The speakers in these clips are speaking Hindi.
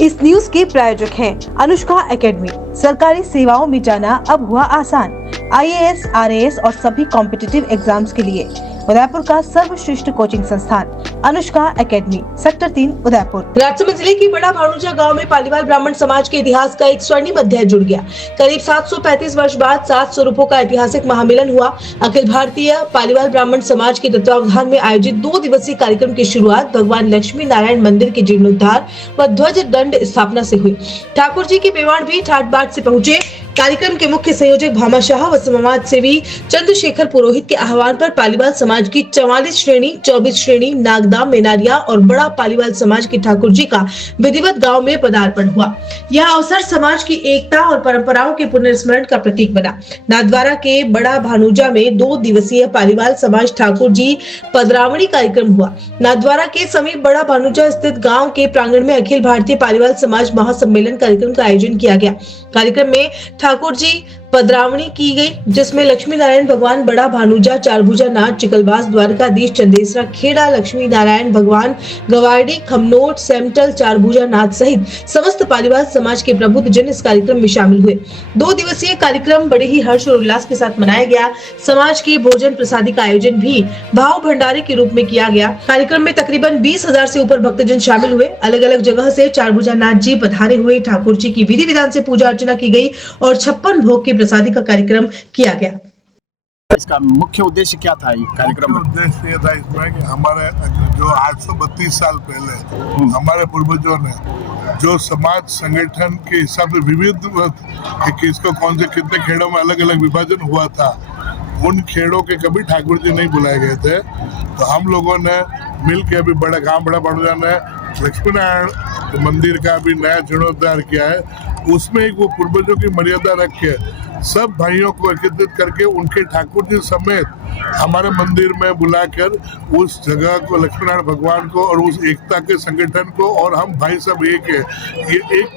इस न्यूज के प्रायोजक हैं अनुष्का एकेडमी। सरकारी सेवाओं में जाना अब हुआ आसान। IAS, RAS और सभी कॉम्पिटिटिव एग्जाम्स के लिए उदयपुर का सर्वश्रेष्ठ कोचिंग संस्थान अनुष्का एकेडमी, सेक्टर 3 उदयपुर। राजसमंद जिले की बड़ा भानुजा गांव में पालीवाल ब्राह्मण समाज के इतिहास का एक स्वर्णिम अध्याय जुड़ गया। करीब 735 वर्ष बाद 7 स्वरूपों का ऐतिहासिक महामिलन हुआ। अखिल भारतीय पालीवाल ब्राह्मण समाज के तत्वावधान में आयोजित 2 दिवसीय कार्यक्रम की शुरुआत भगवान लक्ष्मी नारायण मंदिर के जीर्णोद्धार व ध्वज दंड स्थापना से हुई। ठाकुर जी के मेवाड़ भी ठाट बाट से पहुंचे। कार्यक्रम के मुख्य संयोजक भामा शाह व समाज सेवी चंद्रशेखर पुरोहित के आह्वान पर पालीवाल समाज की 44 श्रेणी, 24 श्रेणी, नागदाम, मेनारिया और बड़ा पालीवाल समाज के ठाकुर जी का विधिवत गांव में पदार्पण हुआ। यह अवसर समाज की एकता और परंपराओं के पुनर्स्मरण का प्रतीक बना। नाथद्वारा के बड़ा भानुजा में 2 दिवसीय पालीवाल समाज ठाकुर जी पदरावणी कार्यक्रम हुआ। नाथद्वारा के समीप बड़ा भानुजा स्थित गाँव के प्रांगण में अखिल भारतीय पालीवाल समाज महासम्मेलन कार्यक्रम का आयोजन किया गया। कार्यक्रम में ठाकुर जी पदरावणी की गई, जिसमें लक्ष्मी नारायण भगवान, बड़ा भानुजा, चारभुजा नाथ, चिकलवास, द्वारकाधीश, चंदेसरा, खेड़ा, लक्ष्मी नारायण भगवान, गवाड़ी, खमनोट, सेमटल, चारभुजा नाथ सहित समस्त पालीवाल समाज के प्रबुद्ध जन इस कार्यक्रम में शामिल हुए। 2 दिवसीय कार्यक्रम बड़े ही हर्ष और उल्लास के साथ मनाया गया। समाज के भोजन प्रसादी का आयोजन भी भाव भंडारे के रूप में किया गया। कार्यक्रम में तकरीबन 20,000 से ऊपर भक्तजन शामिल हुए। अलग अलग जगह से चारभुजा नाथ जी पधारे हुए। ठाकुर जी की विधि विधान से पूजा अर्चना की गई और 56 भोग के प्रसादी का कार्यक्रम किया गया। इसका मुख्य उद्देश्य क्या था? ये कार्यक्रम उद्देश्य ये था इसमें कि हमारे जो 832 साल पहले हमारे पूर्वजों ने जो समाज संगठन के हिसाब से विविध किसको कौन से कितने खेड़ों में अलग अलग विभाजन हुआ था, उन खेड़ों के कभी ठाकुर जी नहीं बुलाए गए थे। तो हम लोगों ने मिल के अभी बड़ा भानुजा ने लक्ष्मी नारायण मंदिर का भी नया जीर्णोद्धार किया है। उसमें एक वो पूर्वजों की मर्यादा रख के सब भाइयों को एकत्रित करके उनके ठाकुर जी समेत हमारे मंदिर में बुलाकर उस जगह को, लक्ष्मी नारायण भगवान को और उस एकता के संगठन को, और हम भाई सब एक है, ये एक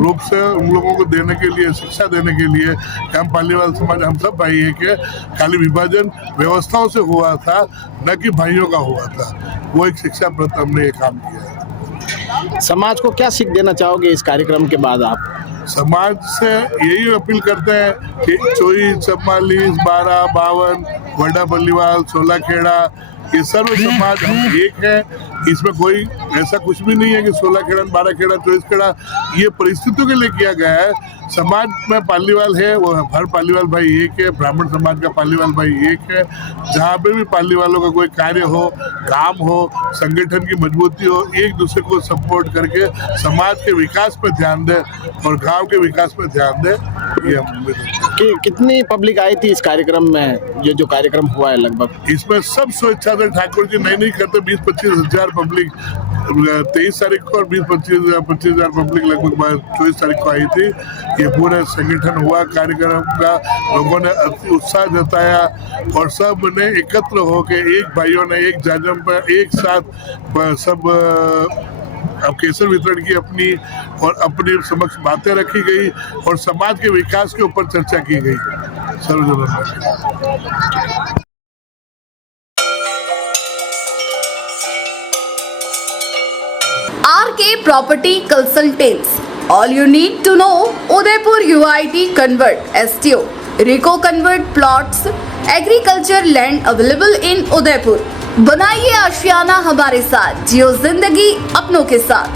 रूप से उन लोगों को देने के लिए, शिक्षा देने के लिए हम पालीवाल समाज हम सब भाई एक है। खाली विभाजन व्यवस्थाओं से हुआ था, न कि भाइयों का हुआ था। वो एक शिक्षा प्रति हमने ये काम किया है। समाज को क्या सीख देना चाहोगे इस कार्यक्रम के बाद आप? समाज से यही अपील करते हैं कि 24, 44, 12, 52, बड़ा पालीवाल, 16 खेड़ा, ये सर्व समाज हम एक है। इसमें कोई ऐसा कुछ भी नहीं है कि 16 खेड़ा, 12 खेड़ा, 24 खेड़ा, ये परिस्थितियों के लिए किया गया है। समाज में पालीवाल है, वो हर पालीवाल भाई एक है। ब्राह्मण समाज का पालीवाल भाई एक है। जहाँ पे भी पालीवालों का कोई कार्य हो, काम हो, संगठन की मजबूती हो, एक दूसरे को सपोर्ट करके समाज के विकास पर ध्यान दे और गांव के विकास पर ध्यान दे। ये हम कितनी पब्लिक आई थी इस कार्यक्रम में? ये जो कार्यक्रम हुआ है लगभग इसमें सब स्वेच्छा से ठाकुर जी नहीं करते। 20-25 हजार पब्लिक 23 तारीख को और 20-25 हजार पब्लिक लगभग 24 तारीख को आई थी। ये पूरा संगठन हुआ कार्यक्रम का, लोगों ने अति उत्साह जताया और सब ने एकत्र होकर एक भाइयों ने एक जाजम पर एक साथ सब अब केसर वितरण की अपनी और अपनी समक्ष बातें रखी गई और समाज के विकास के ऊपर चर्चा की गई सर्वजनों में। RK Property Consultants. All you need to know: Udaipur UIT Convert STO, Rico Convert Plots, Agriculture Land available in Udaipur. बनाइए आशियाना हमारे साथ, जियो जिंदगी अपनों के साथ।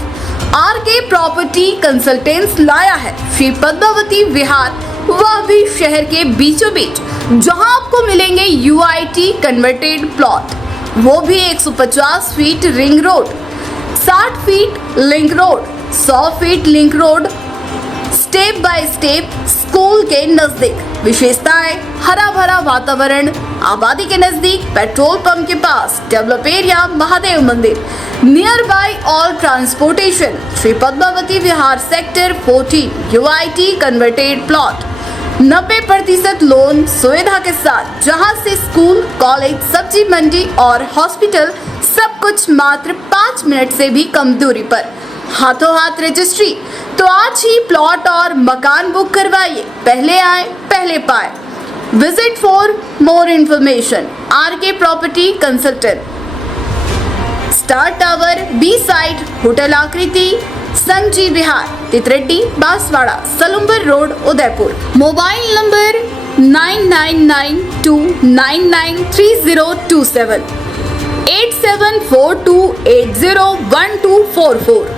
RK Property Consultants लाया है श्री पद्मावती विहार, वह भी शहर के बीचों बीच, जहां आपको मिलेंगे UIT कन्वर्टेड प्लॉट, वो भी 150 feet ring road, 60 feet link road, 100 feet link road, step by step school के नजदीक। विशेषताएं: हरा भरा वातावरण, आबादी के नजदीक, पेट्रोल पंप के पास, डेवलप एरिया, महादेव मंदिर, near by all transportation. Shri Padmavati Vihar sector 14 UIT converted plot, 90% loan सुविधा के साथ, जहां से स्कूल, कॉलेज, सब्जी मंडी और हॉस्पिटल सब कुछ मात्र 5 मिनट से भी कम दूरी पर। हाथों हाथ रजिस्ट्री। तो आज ही प्लॉट और मकान बुक करवाइए। पहले आए पहले पाए। Visit for more information RK property consultant, star tower, B side, hotel Akriti, Sanji Vihar, Titardi Banswara, Salumbar road, Udaipur. Mobile number 9992993027, 8742801244।